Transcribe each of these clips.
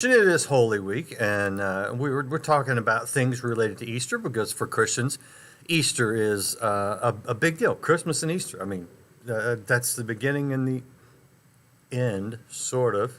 It is Holy Week, and we're talking about things related to Easter because for Christians, Easter is a big deal. Christmas and Easter. I mean, that's the beginning and the end, sort of,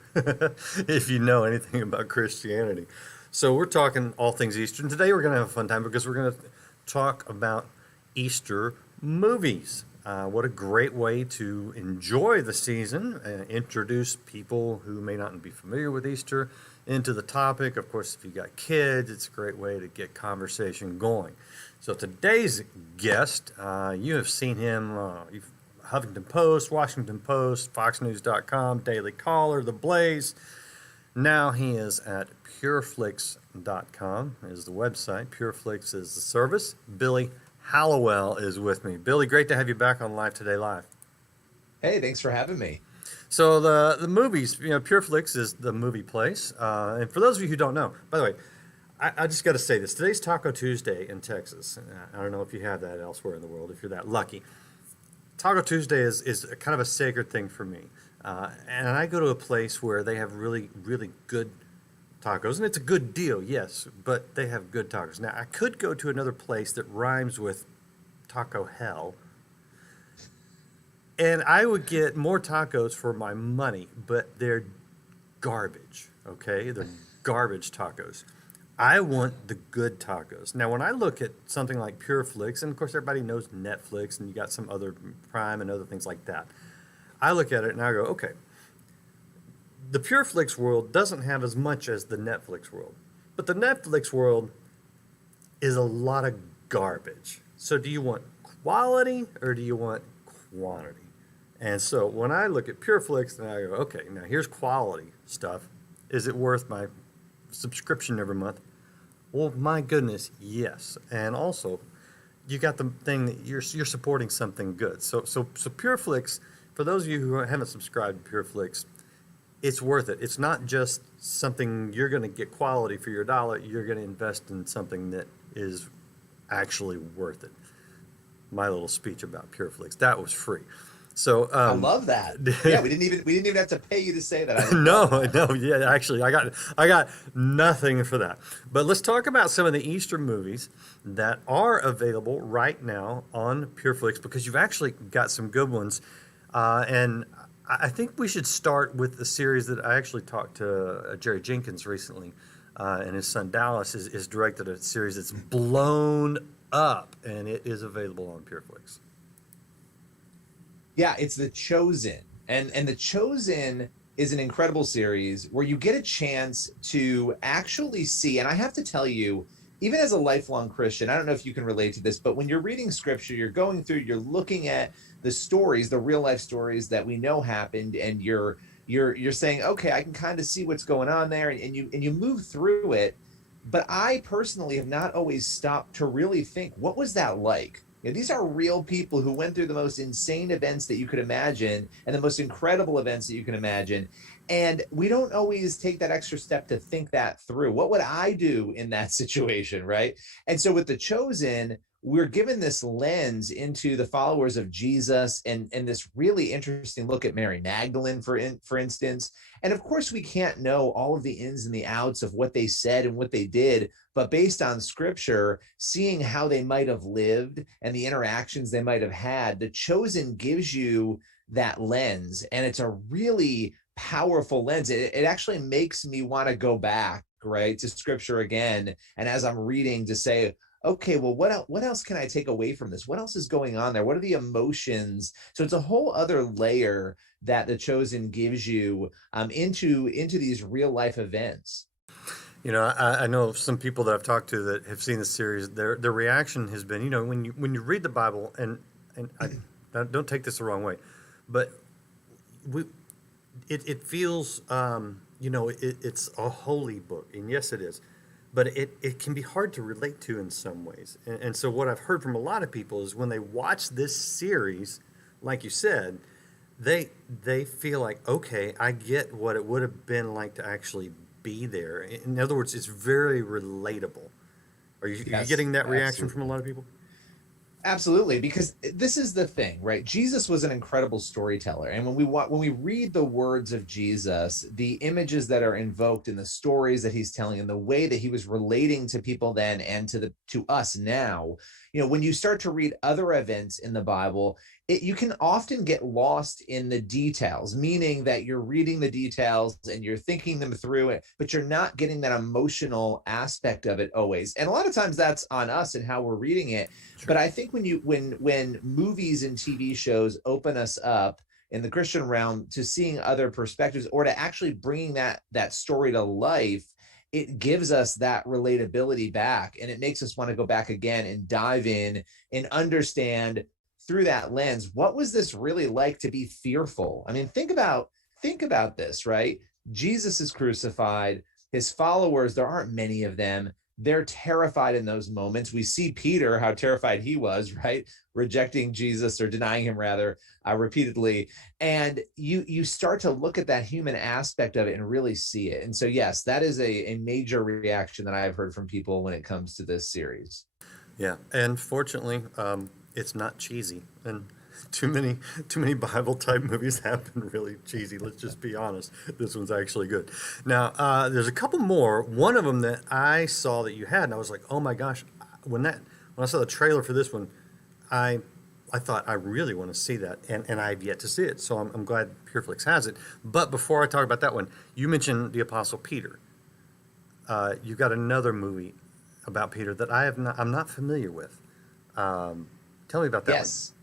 if you know anything about Christianity. So we're talking all things Easter, and today we're going to have a fun time because we're going to talk about Easter movies. What a great way to enjoy the season and introduce people who may not be familiar with Easter into the topic. Of course, if you got kids, it's a great way to get conversation going. So today's guest, you have seen him, Huffington Post, Washington Post, FoxNews.com, Daily Caller, The Blaze. Now he is at PureFlix.com is the website. PureFlix is the service. Billy Hallowell is with me. Billy, great to have you back on Live Today Live. Hey, thanks for having me. So the movies, PureFlix is the movie place. And for those of you who don't know, by the way, I just got to say this. Today's Taco Tuesday in Texas. I don't know if you have that elsewhere in the world, if you're that lucky. Taco Tuesday is a kind of a sacred thing for me. And I go to a place where they have really, really good tacos. And it's a good deal, yes, but they have good tacos. Now, I could go to another place that rhymes with Taco Hell, and I would get more tacos for my money, but they're garbage, okay? They're garbage tacos. I want the good tacos. Now, when I look at something like PureFlix, and of course everybody knows Netflix, and you got some other Prime and other things like that, I look at it and I go, okay, the PureFlix world doesn't have as much as the Netflix world, but the Netflix world is a lot of garbage. So do you want quality or do you want quantity? And so when I look at PureFlix, and I go, okay, now here's quality stuff. Is it worth my subscription every month? Well, my goodness, yes. And also, you got the thing that you're supporting something good. So PureFlix, for those of you who haven't subscribed to PureFlix, it's worth it. It's not just something you're going to get quality for your dollar. You're going to invest in something that is actually worth it. My little speech about PureFlix, that was free. So I love that. Yeah, we didn't even have to pay you to say that. I no, love that. no, yeah, actually, I got nothing for that. But let's talk about some of the Easter movies that are available right now on PureFlix because you've actually got some good ones, and I think we should start with a series that I actually talked to Jerry Jenkins recently, and his son Dallas is directed a series that's blown up, and it is available on PureFlix. Yeah, it's The Chosen. And The Chosen is an incredible series where you get a chance to actually see, and I have to tell you, even as a lifelong Christian, I don't know if you can relate to this, but when you're reading scripture, you're going through, you're looking at the stories, the real life stories that we know happened, and you're saying, okay, I can kind of see what's going on there, and you move through it. But I personally have not always stopped to really think, what was that like? These are real people who went through the most insane events that you could imagine and the most incredible events that you can imagine. And we don't always take that extra step to think that through. What would I do in that situation, right? And so with The Chosen, we're given this lens into the followers of Jesus and this really interesting look at Mary Magdalene, for instance. And of course, we can't know all of the ins and the outs of what they said and what they did, but based on scripture, seeing how they might have lived and the interactions they might have had, The Chosen gives you that lens. And it's a really powerful lens. It actually makes me want to go back, right, to scripture again. And as I'm reading, to say, okay, well, what else can I take away from this? What else is going on there? What are the emotions? So it's a whole other layer that The Chosen gives you into these real life events. I know some people that I've talked to that have seen the series. Their reaction has been, when you read the Bible, and don't take this the wrong way, but we it feels it's a holy book, and yes, it is, but it can be hard to relate to in some ways. And so what I've heard from a lot of people is when they watch this series, like you said, they feel like, okay, I get what it would have been like to actually be there. In other words, it's very relatable. Are you Yes, getting that reaction from a absolutely. lot of people? Absolutely, because this is the thing, right? Jesus was an incredible storyteller, and when we read the words of Jesus, the images that are invoked in the stories that he's telling, and the way that he was relating to people then and to us now, when you start to read other events in the Bible, you can often get lost in the details, meaning that you're reading the details and you're thinking them through it, but you're not getting that emotional aspect of it always. And a lot of times that's on us and how we're reading it. But Sure. I think when movies and TV shows open us up in the Christian realm to seeing other perspectives, or to actually bringing that story to life, it gives us that relatability back, and it makes us want to go back again and dive in and understand through that lens, what was this really like to be fearful? I mean, think about this, right? Jesus is crucified. His followers, there aren't many of them, they're terrified in those moments. We see Peter, how terrified he was, right? Rejecting Jesus, or denying him rather, repeatedly. And you start to look at that human aspect of it and really see it. And so, yes, that is a major reaction that I've heard from people when it comes to this series. Yeah, and fortunately, it's not cheesy, and too many Bible type movies have been really cheesy. Let's just be honest. This one's actually good. Now, there's a couple more. One of them that I saw that you had, and I was like, oh my gosh, when I saw the trailer for this one, I I thought I really want to see that, and I've yet to see it. So I'm glad PureFlix has it. But before I talk about that one, you mentioned the Apostle Peter. You got another movie about Peter that I'm not familiar with. Tell me about that one. Yes.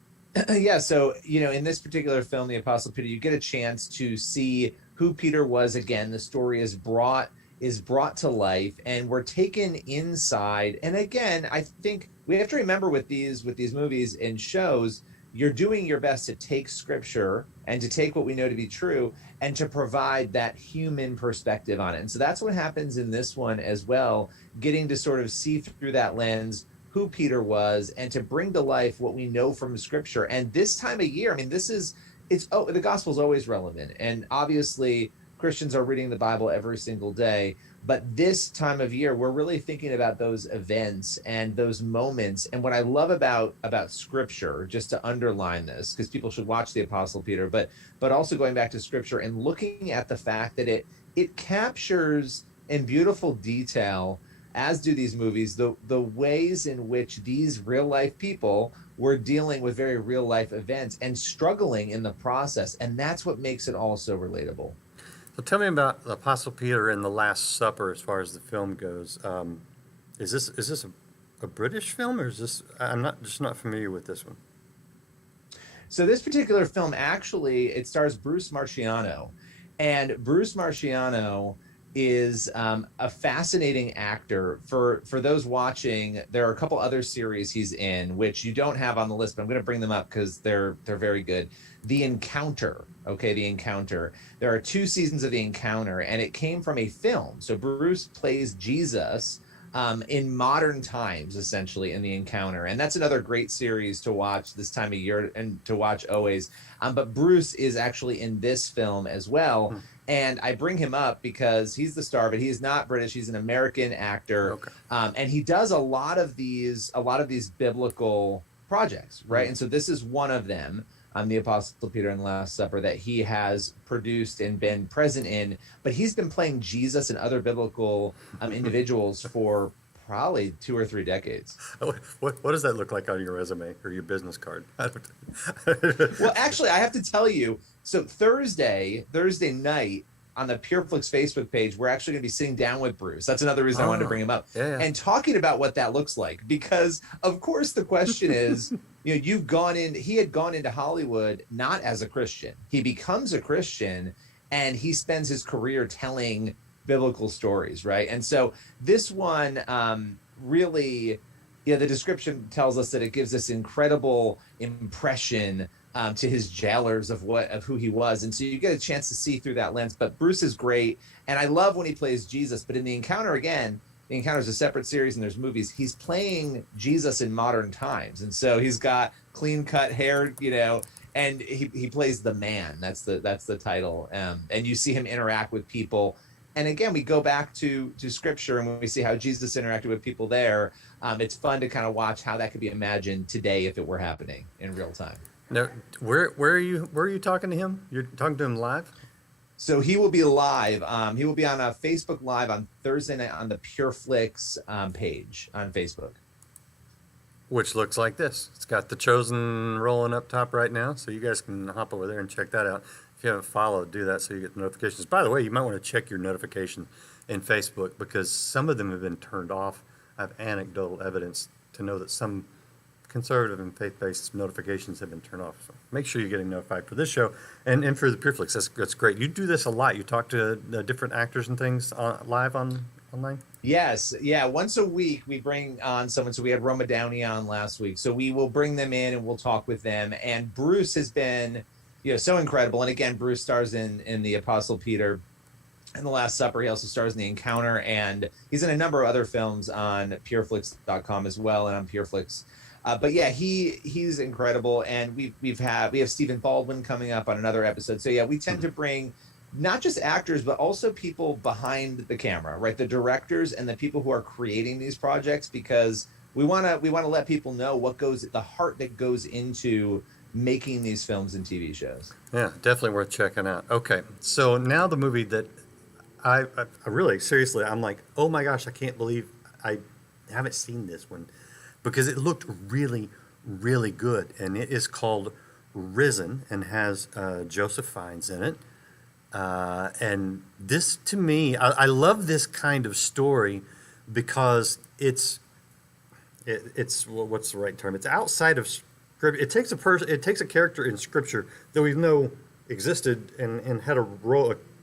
Yeah, so in this particular film, The Apostle Peter, you get a chance to see who Peter was again. The story is brought to life, and we're taken inside. And again, I think we have to remember with these movies and shows, you're doing your best to take scripture and to take what we know to be true and to provide that human perspective on it. And so that's what happens in this one as well, getting to sort of see through that lens who Peter was and to bring to life what we know from scripture. And this time of year, I mean, the gospel is always relevant. And obviously Christians are reading the Bible every single day, but this time of year, we're really thinking about those events and those moments. And what I love about scripture, just to underline this, because people should watch the Apostle Peter, but also going back to scripture and looking at the fact that it captures in beautiful detail, as do these movies, the ways in which these real life people were dealing with very real life events and struggling in the process. And that's what makes it all so relatable. So tell me about the Apostle Peter and the Last Supper as far as the film goes. Is this a British film, or is this? I'm not familiar with this one. So this particular film, actually, it stars Bruce Marchiano, and Bruce Marchiano is a fascinating actor. For those watching, there are a couple other series he's in, which you don't have on the list, but I'm going to bring them up because they're very good. The Encounter, okay, The Encounter. There are 2 seasons of The Encounter, and it came from a film. So Bruce plays Jesus in modern times, essentially, in The Encounter. And that's another great series to watch this time of year and to watch always. But Bruce is actually in this film as well. Hmm. And I bring him up because he's the star, but he is not British. He's an American actor. Okay. And he does a lot of these biblical projects, right? Hmm. And so this is one of them. The Apostle Peter and the Last Supper, that he has produced and been present in, but he's been playing Jesus and other biblical individuals for probably 2 or 3 decades. What does that look like on your resume or your business card? I Well, don't- actually, I have to tell you, so Thursday night on the PureFlix Facebook page, we're actually going to be sitting down with Bruce. That's another reason I wanted to Oh, bring him up yeah, yeah. and talking about what that looks like. Because, of course, the question is, he had gone into Hollywood not as a Christian. He becomes a Christian and he spends his career telling biblical stories, right? And so this one really, the description tells us that it gives this incredible impression to his jailers of who he was. And so you get a chance to see through that lens. But Bruce is great. And I love when he plays Jesus. But in The Encounter, again, The Encounter is a separate series and there's movies. He's playing Jesus in modern times. And so he's got clean cut hair, and he plays the man. That's the title. And you see him interact with people And again, we go back to scripture and when we see how Jesus interacted with people there, it's fun to kind of watch how that could be imagined today if it were happening in real time. Now, where are you talking to him? You're talking to him live? So he will be live. He will be on a Facebook Live on Thursday night on the PureFlix page on Facebook. Which looks like this. It's got The Chosen rolling up top right now, so you guys can hop over there and check that out. If you haven't followed, do that so you get the notifications. By the way, you might want to check your notification in Facebook because some of them have been turned off. I have anecdotal evidence to know that some conservative and faith-based notifications have been turned off. So make sure you're getting notified for this show and for the PureFlix. That's great. You do this a lot. You talk to different actors and things live online? Yes. Yeah. Once a week, we bring on someone. So we had Roma Downey on last week. So we will bring them in and we'll talk with them. And Bruce has been, so incredible. And again, Bruce stars in The Apostle Peter and The Last Supper. He also stars in The Encounter. And he's in a number of other films on pureflix.com as well and on PureFlix. But yeah, he's incredible. And we have Stephen Baldwin coming up on another episode. So yeah, we tend to bring not just actors, but also people behind the camera, right? The directors and the people who are creating these projects, because we want to let people know the heart that goes into making these films and TV shows. Yeah, definitely worth checking out. Okay, so now the movie that I really, seriously, I'm like, oh my gosh, I can't believe I haven't seen this one because it looked really, really good. And it is called Risen and has Joseph Fiennes in it. And this, to me, I love this kind of story because it's what's the right term? It's outside of scripture. It takes a character in scripture that we know existed and had a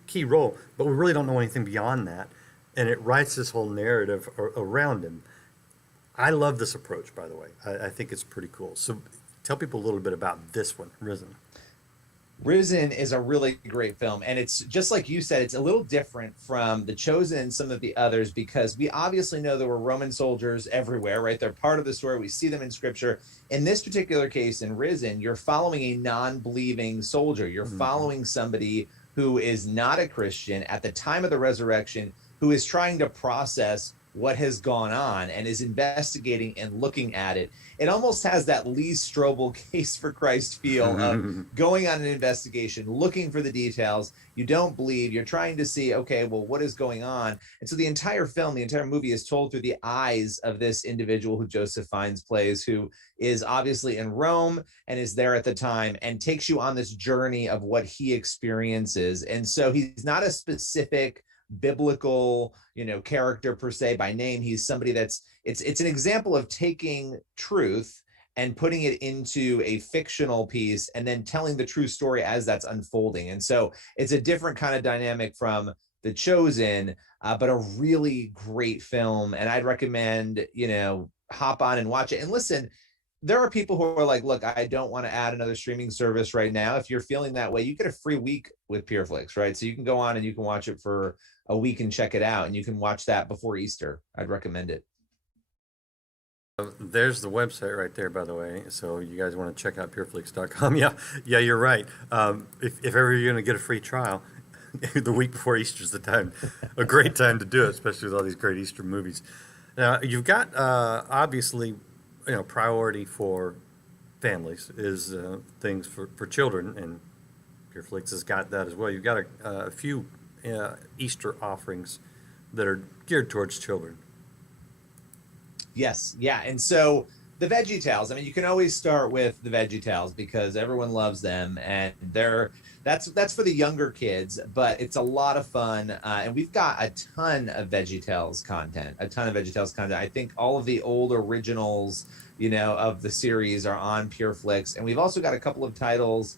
key role, but we really don't know anything beyond that. And it writes this whole narrative around him. I love this approach, by the way. I think it's pretty cool. So tell people a little bit about this one, Risen. Risen is a really great film, and it's just like you said, it's a little different from The Chosen and some of the others because we obviously know there were Roman soldiers everywhere, right? They're part of the story. We see them in scripture. In this particular case, in Risen, you're following a non-believing soldier. You're following somebody who is not a Christian at the time of the resurrection, who is trying to process what has gone on and is investigating and looking at it. It almost has that Lee Strobel Case for Christ feel of going on an investigation, looking for the details. You don't believe, you're trying to see, okay, well, what is going on? And so the entire film, the entire movie is told through the eyes of this individual who Joseph Fiennes plays, who is obviously in Rome and is there at the time and takes you on this journey of what he experiences. And so he's not a specific biblical, character per se by name. He's somebody it's an example of taking truth and putting it into a fictional piece and then telling the true story as that's unfolding. And so it's a different kind of dynamic from The Chosen, but a really great film. And I'd recommend, hop on and watch it. And listen, there are people who are like, look, I don't want to add another streaming service right now. If you're feeling that way, you get a free week with PureFlix, right? So you can go on and you can watch it for a week and check it out. And you can watch that before Easter. I'd recommend it. There's the website right there, by the way. So you guys want to check out pureflix.com. Yeah, you're right. If ever you're going to get a free trial, the week before Easter is the time, a great time to do it, especially with all these great Easter movies. Now, you've got, obviously, priority for families is things for children, and PureFlix has got that as well. You've got a few Easter offerings that are geared towards children. Yes, yeah, and so the VeggieTales. I mean, you can always start with the VeggieTales because everyone loves them, and that's for the younger kids. But it's a lot of fun, and we've got a ton of VeggieTales content. I think all of the old originals, of the series are on PureFlix, and we've also got a couple of titles,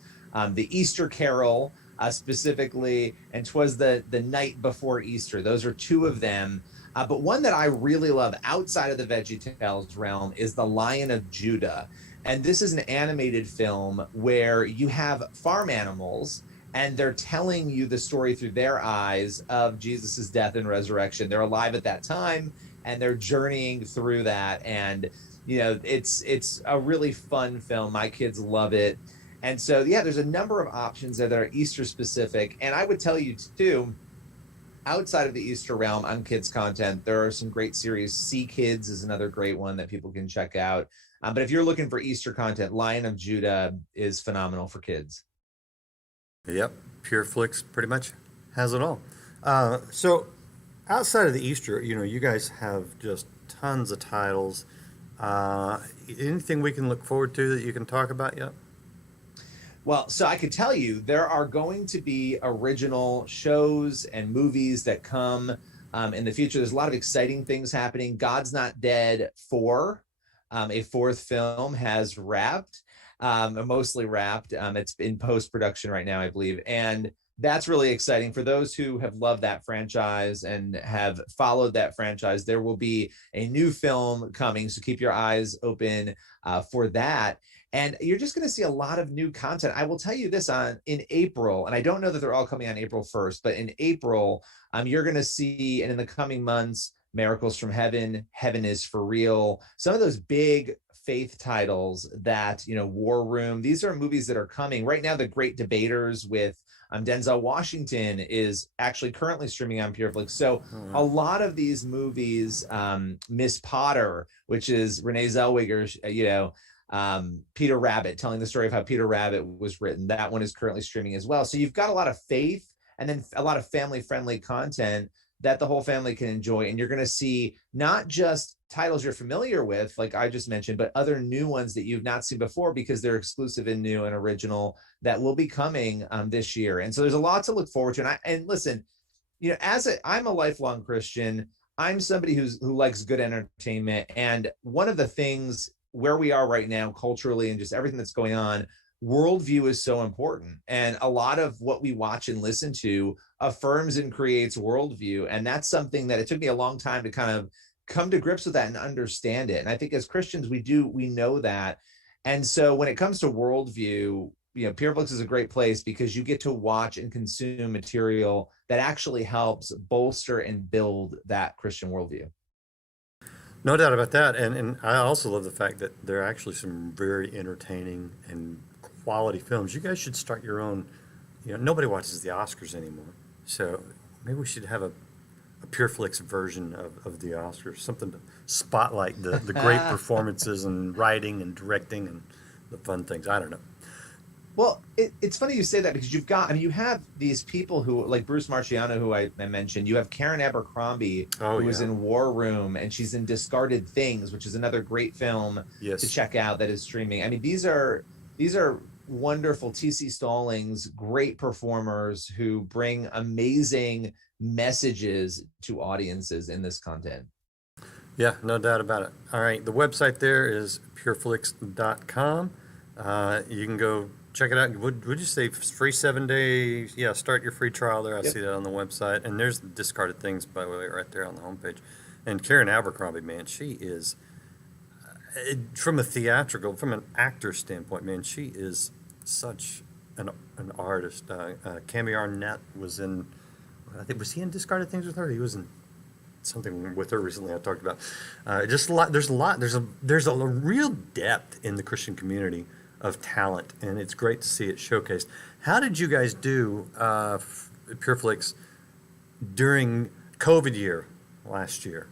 the Easter Carol specifically, and 'Twas the Night Before Easter. Those are two of them. But one that I really love outside of the VeggieTales realm is The Lion of Judah. And this is an animated film where you have farm animals and they're telling you the story through their eyes of Jesus's death and resurrection. They're alive at that time and they're journeying through that. And, it's a really fun film. My kids love it. And so, yeah, there's a number of options that are Easter specific. And I would tell you too, outside of the Easter realm on kids content, there are some great series. See Kids is another great one that people can check out. But if you're looking for Easter content, Lion of Judah is phenomenal for kids. Yep, PureFlix pretty much has it all. So outside of the Easter, you guys have just tons of titles. Anything we can look forward to that you can talk about yet? Well, so I could tell you there are going to be original shows and movies that come in the future. There's a lot of exciting things happening. God's Not Dead 4, a fourth film, has wrapped, mostly wrapped. It's in post-production right now, I believe. And that's really exciting for those who have loved that franchise and have followed that franchise. There will be a new film coming, so keep your eyes open for that. And you're just going to see a lot of new content. I will tell you this in April, and I don't know that they're all coming on April 1st, but in April, you're going to see, and in the coming months, Miracles from Heaven, Heaven is for Real, some of those big faith titles that, War Room, these are movies that are coming. Right now, The Great Debaters with Denzel Washington is actually currently streaming on PureFlix. So a lot of these movies, Miss Potter, which is Renee Zellweger's, Peter Rabbit, telling the story of how Peter Rabbit was written. That one is currently streaming as well. So you've got a lot of faith and then a lot of family-friendly content that the whole family can enjoy. And you're going to see not just titles you're familiar with, like I just mentioned, but other new ones that you've not seen before because they're exclusive and new and original that will be coming this year. And so there's a lot to look forward to. And listen, I'm a lifelong Christian. I'm somebody who likes good entertainment. And one of the things where we are right now culturally and just everything that's going on, worldview is so important. And a lot of what we watch and listen to affirms and creates worldview. And that's something that it took me a long time to kind of come to grips with that and understand it. And I think as Christians, we know that. And so when it comes to worldview, PureFlix is a great place because you get to watch and consume material that actually helps bolster and build that Christian worldview. No doubt about that. And I also love the fact that there are actually some very entertaining and quality films. You guys should start your own. Nobody watches the Oscars anymore. So maybe we should have a PureFlix version of the Oscars, something to spotlight the great performances and writing and directing and the fun things. I don't know. Well, it's funny you say that because you have these people who, like Bruce Marchiano, who I mentioned. You have Karen Abercrombie, who was in War Room, and she's in Discarded Things, which is another great film to check out that is streaming. I mean, these are wonderful T.C. Stallings, great performers who bring amazing messages to audiences in this content. Yeah, no doubt about it. All right, the website there is pureflix.com. You can go check it out. Would you say free 7 days? Yeah, start your free trial there. I see that on the website. And there's Discarded Things, by the way, right there on the homepage. And Karen Abercrombie, man, she is, from an actor standpoint, man, she is such an artist. Cammy Arnett was in, I think, was he in Discarded Things with her? He was in something with her recently I talked about. Just a lot. There's a real depth in the Christian community of talent, and it's great to see it showcased. How did you guys do PureFlix during COVID year last year?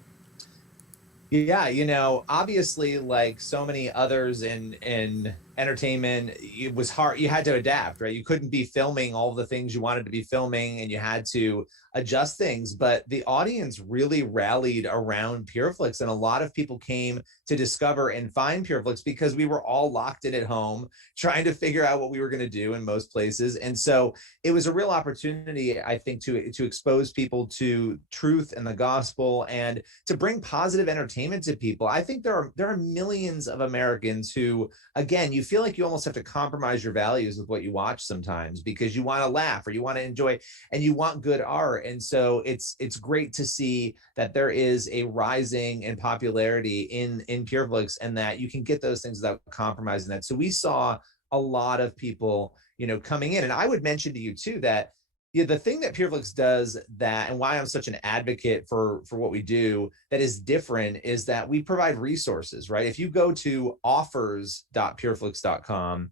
Yeah, obviously, like so many others in entertainment, it was hard. You had to adapt, right? You couldn't be filming all the things you wanted to be filming, and you had to adjust things. But the audience really rallied around PureFlix, and a lot of people came to discover and find PureFlix because we were all locked in at home trying to figure out what we were going to do in most places. And so it was a real opportunity, I think, to expose people to truth and the gospel and to bring positive entertainment to people. I think there are millions of Americans who, again, you feel like you almost have to compromise your values with what you watch sometimes because you want to laugh or you want to enjoy and you want good art. And so it's great to see that there is a rising in popularity in PureFlix and that you can get those things without compromising that. So we saw a lot of people, coming in. And I would mention to you too that the thing that PureFlix does that, and why I'm such an advocate for what we do that is different, is that we provide resources, right? If you go to offers.pureflix.com,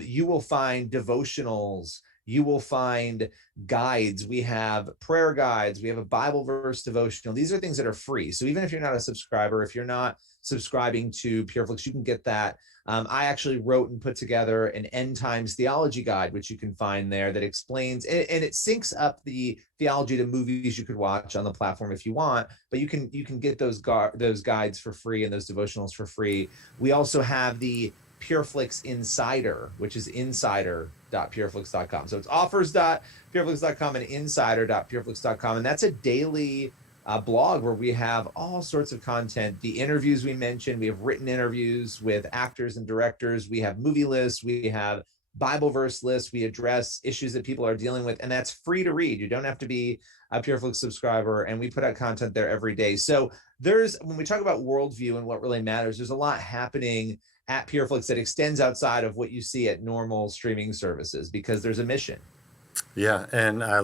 you will find devotionals, you will find guides. We have prayer guides. We have a Bible verse devotional. These are things that are free. So even if you're not a subscriber, if you're not subscribing to PureFlix, you can get that. I actually wrote and put together an end times theology guide, which you can find there, that explains, and it syncs up the theology to movies you could watch on the platform if you want, but you can get those guides for free and those devotionals for free. We also have the PureFlix Insider, which is insider.pureflix.com. So it's offers.pureflix.com and insider.pureflix.com. And that's a daily blog where we have all sorts of content. The interviews we mentioned, we have written interviews with actors and directors. We have movie lists. We have Bible verse lists. We address issues that people are dealing with, and that's free to read. You don't have to be a PureFlix subscriber, and we put out content there every day. So when we talk about worldview and what really matters, there's a lot happening at PureFlix that extends outside of what you see at normal streaming services, because there's a mission. Yeah, and I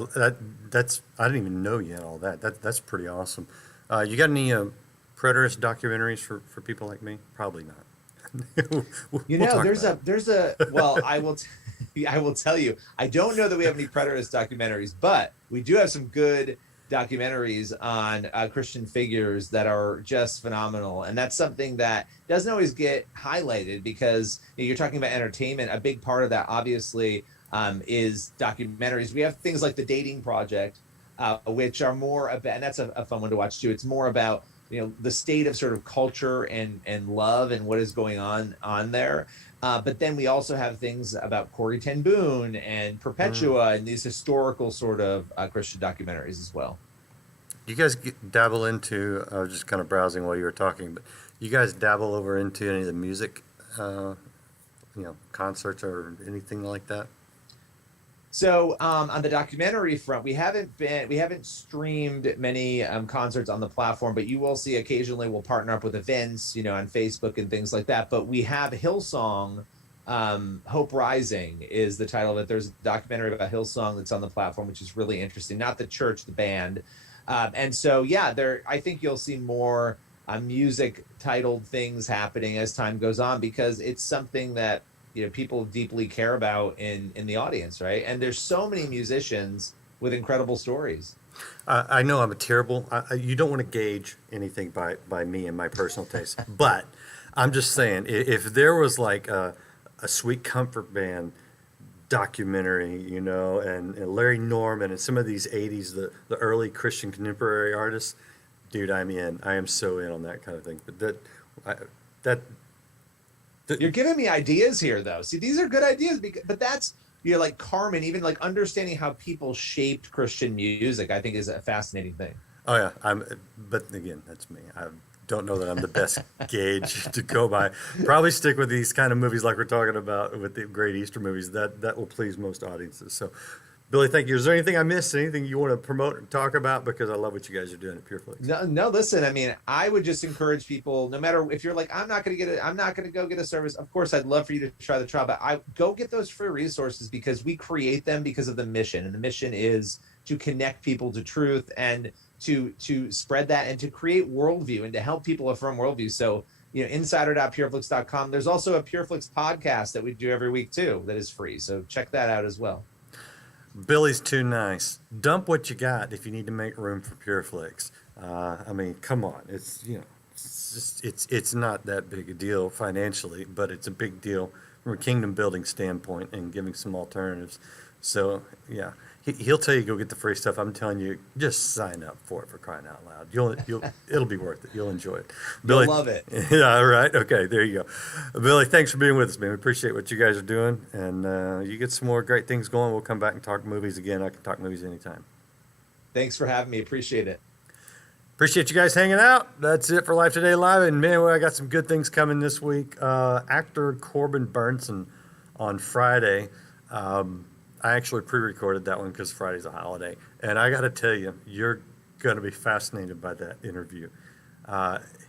didn't even know you had all that. That's pretty awesome. You got any preterist documentaries for people like me? Probably not. Well, I will tell you, I don't know that we have any preterist documentaries, but we do have some good documentaries on Christian figures that are just phenomenal. And that's something that doesn't always get highlighted, because you're talking about entertainment. A big part of that, obviously, is documentaries. We have things like The Dating Project, which are more about, and that's a fun one to watch too. It's more about the state of sort of culture and love and what is going on there. But then we also have things about Corrie ten Boom and Perpetua and these historical sort of Christian documentaries as well. You guys dabble into, I was just kind of browsing while you were talking, but you guys dabble over into any of the music, concerts or anything like that? So on the documentary front, we haven't streamed many concerts on the platform, but you will see occasionally we'll partner up with events, on Facebook and things like that. But we have Hillsong, Hope Rising is the title of it. There's a documentary about Hillsong that's on the platform, which is really interesting. Not the church, the band. And so, I think you'll see more music titled things happening as time goes on, because it's something that people deeply care about in the audience, right? And there's so many musicians with incredible stories. I know I'm a terrible. You don't want to gauge anything by me and my personal taste, but I'm just saying, if there was like a Sweet Comfort Band documentary, and Larry Norman and some of these '80s, the early Christian contemporary artists, dude, I'm in. I am so in on that kind of thing. But you're giving me ideas here, though. See, these are good ideas, but that's, like Carmen, even like understanding how people shaped Christian music, I think is a fascinating thing. Oh yeah, but again, that's me. I don't know that I'm the best gauge to go by. Probably stick with these kind of movies like we're talking about with the great Easter movies. That will please most audiences. So, Billy, thank you. Is there anything I missed? Anything you want to promote and talk about? Because I love what you guys are doing at PureFlix. No, listen, I mean, I would just encourage people, no matter if you're like, I'm not going to go get a service. Of course, I'd love for you to try the trial, but go get those free resources, because we create them because of the mission. And the mission is to connect people to truth and to spread that and to create worldview and to help people affirm worldview. So, insider.pureflix.com. There's also a PureFlix podcast that we do every week too, that is free. So check that out as well. Billy's too nice. Dump what you got if you need to make room for PureFlix. I mean, come on. It's it's not that big a deal financially, but it's a big deal from a kingdom building standpoint and giving some alternatives. So yeah, he'll tell you go get the free stuff. I'm telling you, just sign up for it, for crying out loud. It'll be worth it. You'll enjoy it. Billy, you'll love it. Yeah, all right. Okay, there you go. Billy, thanks for being with us, man. We appreciate what you guys are doing, and you get some more great things going. We'll come back and talk movies again. I can talk movies anytime. Thanks for having me. Appreciate it. Appreciate you guys hanging out. That's it for Life Today Live. And man, I got some good things coming this week. Actor Corbin Burnson on Friday. I actually pre-recorded that one because Friday's a holiday. And I got to tell you, you're going to be fascinated by that interview.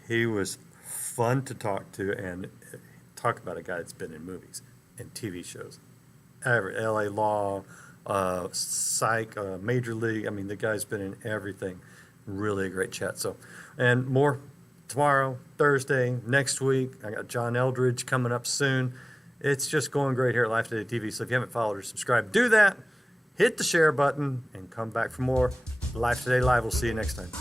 He was fun to talk to, and talk about a guy that's been in movies and TV shows. LA Law, Psych, Major League. I mean, the guy's been in everything. Really a great chat. So, and more tomorrow, Thursday, next week. I got John Eldridge coming up soon. It's just going great here at Life Today TV. So if you haven't followed or subscribed, do that. hit the share button, and come back for more Life Today Live. We'll see you next time.